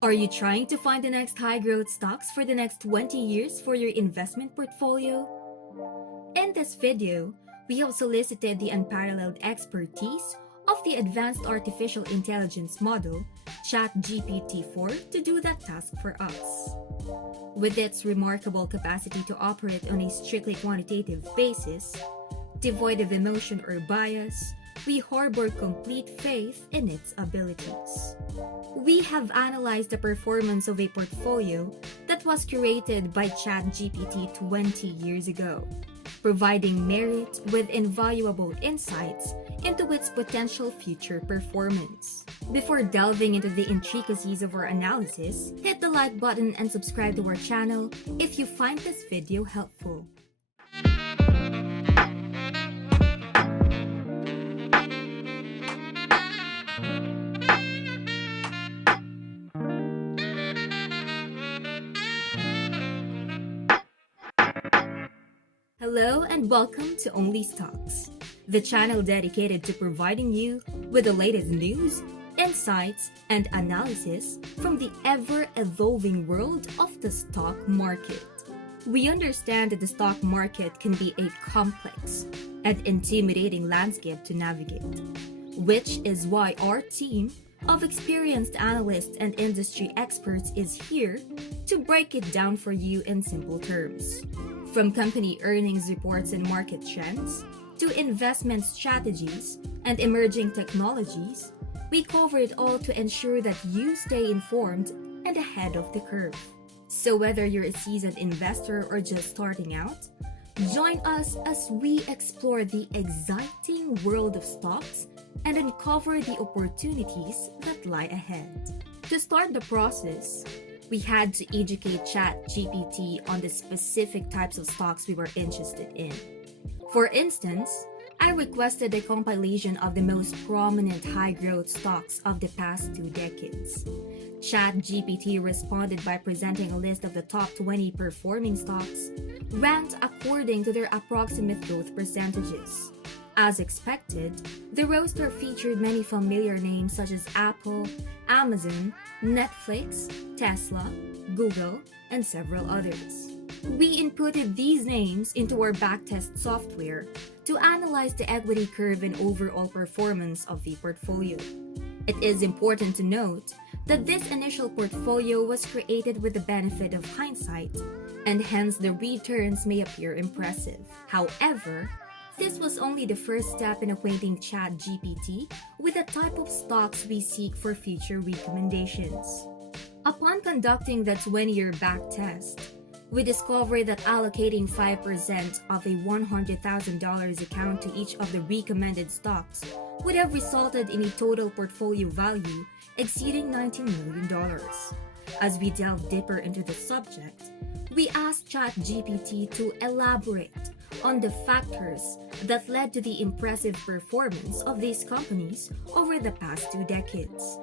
Are you trying to find the next high-growth stocks for the next 20 years for your investment portfolio? In this video, we have solicited the unparalleled expertise of the advanced artificial intelligence model, Chat GPT-4, to do that task for us. With its remarkable capacity to operate on a strictly quantitative basis, devoid of emotion or bias, we harbor complete faith in its abilities. We have analyzed the performance of a portfolio that was curated by ChatGPT 20 years ago, providing Merit with invaluable insights into its potential future performance. Before delving into the intricacies of our analysis, hit the like button and subscribe to our channel if you find this video helpful. Hello and welcome to Only Stocks, the channel dedicated to providing you with the latest news, insights, and analysis from the ever-evolving world of the stock market. We understand that the stock market can be a complex and intimidating landscape to navigate, which is why our team of experienced analysts and industry experts is here to break it down for you in simple terms. From company earnings reports and market trends, to investment strategies and emerging technologies, we cover it all to ensure that you stay informed and ahead of the curve. So whether you're a seasoned investor or just starting out, join us as we explore the exciting world of stocks and uncover the opportunities that lie ahead. To start the process, we had to educate ChatGPT on the specific types of stocks we were interested in. For instance, I requested a compilation of the most prominent high-growth stocks of the past 2 decades. ChatGPT responded by presenting a list of the top 20 performing stocks, ranked according to their approximate growth percentages. As expected, the roster featured many familiar names such as Apple, Amazon, Netflix, Tesla, Google, and several others. We inputted these names into our backtest software to analyze the equity curve and overall performance of the portfolio. It is important to note that this initial portfolio was created with the benefit of hindsight, and hence the returns may appear impressive. However, this was only the first step in acquainting ChatGPT with the type of stocks we seek for future recommendations. Upon conducting the 20-year backtest, we discovered that allocating 5% of a $100,000 account to each of the recommended stocks would have resulted in a total portfolio value exceeding $19 million. As we delve deeper into the subject, we asked ChatGPT to elaborate on the factors that led to the impressive performance of these companies over the past 2 decades.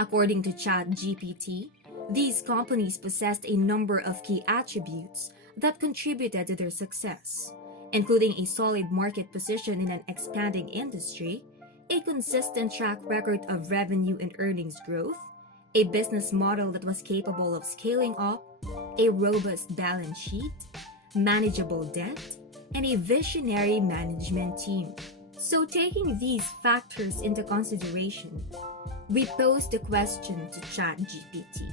According to ChatGPT, these companies possessed a number of key attributes that contributed to their success, including a solid market position in an expanding industry, a consistent track record of revenue and earnings growth, a business model that was capable of scaling up, a robust balance sheet, manageable debt, and a visionary management team. So taking these factors into consideration, we posed the question to ChatGPT.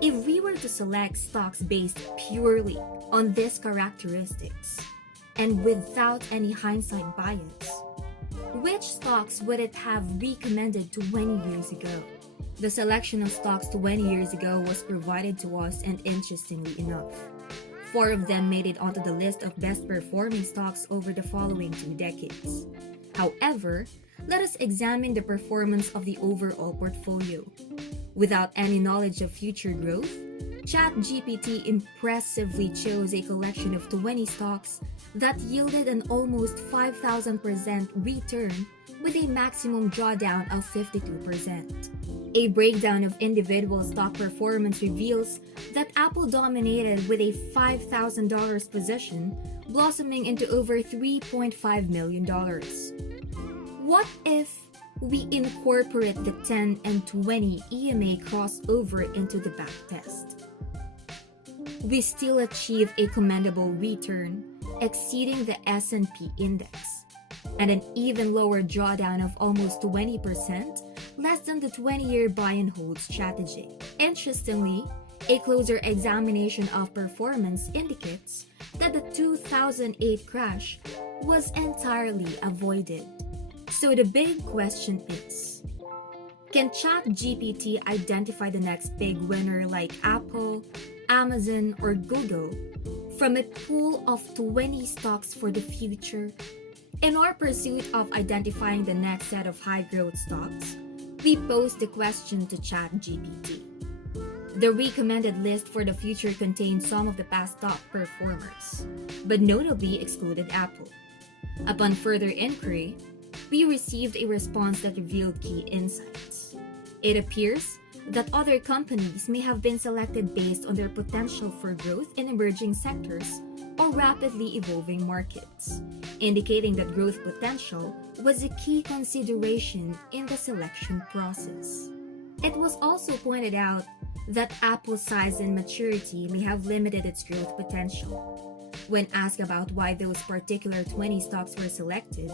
If we were to select stocks based purely on these characteristics, and without any hindsight bias, which stocks would it have recommended 20 years ago? The selection of stocks 20 years ago was provided to us, and interestingly enough, 4 of them made it onto the list of best performing stocks over the following 2 decades. However, let us examine the performance of the overall portfolio. Without any knowledge of future growth, ChatGPT impressively chose a collection of 20 stocks that yielded an almost 5,000% return with a maximum drawdown of 52%. A breakdown of individual stock performance reveals that Apple dominated with a $5,000 position, blossoming into over $3.5 million. What if we incorporate the 10 and 20 EMA crossover into the backtest. We still achieve a commendable return, exceeding the S&P index, and an even lower drawdown of almost 20%, less than the 20-year buy and hold strategy. Interestingly, a closer examination of performance indicates that the 2008 crash was entirely avoided. So the big question is, can Chat GPT identify the next big winner like Apple, Amazon, or Google from a pool of 20 stocks for the future? In our pursuit of identifying the next set of high-growth stocks, we posed the question to Chat GPT. The recommended list for the future contained some of the past top performers, but notably excluded Apple. Upon further inquiry, we received a response that revealed key insights. It appears that other companies may have been selected based on their potential for growth in emerging sectors or rapidly evolving markets, indicating that growth potential was a key consideration in the selection process. It was also pointed out that Apple's size and maturity may have limited its growth potential. When asked about why those particular 20 stocks were selected,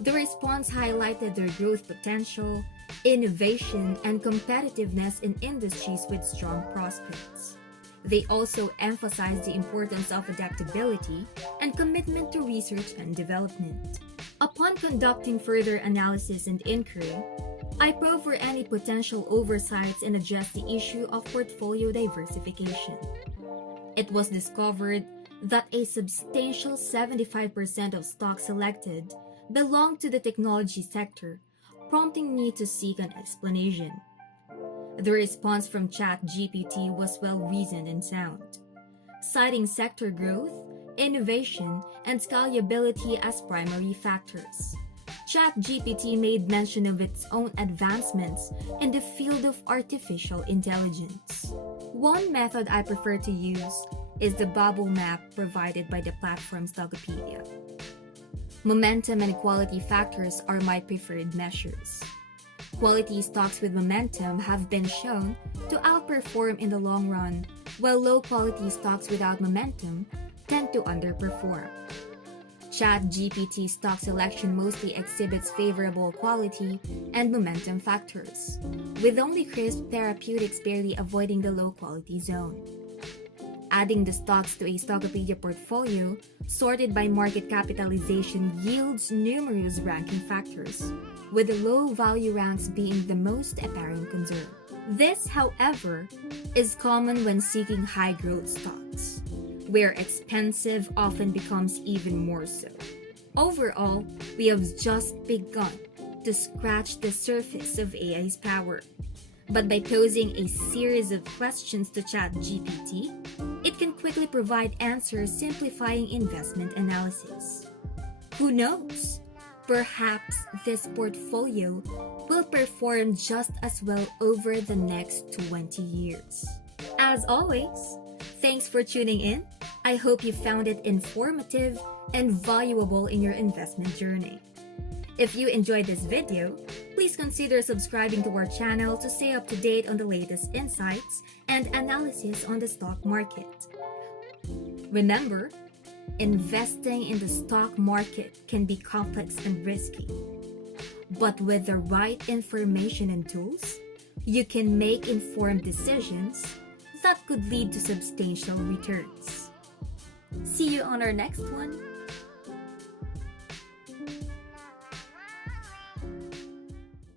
the response highlighted their growth potential, innovation, and competitiveness in industries with strong prospects. They also emphasized the importance of adaptability and commitment to research and development. Upon conducting further analysis and inquiry, I probe for any potential oversights and address the issue of portfolio diversification. It was discovered that a substantial 75% of stocks selected belonged to the technology sector, prompting me to seek an explanation. The response from ChatGPT was well-reasoned and sound, citing sector growth, innovation, and scalability as primary factors. ChatGPT made mention of its own advancements in the field of artificial intelligence. One method I prefer to use is the bubble map provided by the platform Stockopedia. Momentum and quality factors are my preferred measures. Quality stocks with momentum have been shown to outperform in the long run, while low-quality stocks without momentum tend to underperform. ChatGPT stock selection mostly exhibits favorable quality and momentum factors, with only Crisp Therapeutics barely avoiding the low-quality zone. Adding the stocks to a Stockopedia portfolio sorted by market capitalization yields numerous ranking factors, with the low-value ranks being the most apparent concern. This, however, is common when seeking high-growth stocks, where expensive often becomes even more so. Overall, we have just begun to scratch the surface of AI's power. But by posing a series of questions to ChatGPT, it can quickly provide answers simplifying investment analysis. Who knows? Perhaps this portfolio will perform just as well over the next 20 years. As always, thanks for tuning in. I hope you found it informative and valuable in your investment journey. If you enjoyed this video, please consider subscribing to our channel to stay up to date on the latest insights and analysis on the stock market. Remember, investing in the stock market can be complex and risky, but with the right information and tools, you can make informed decisions that could lead to substantial returns. See you on our next one.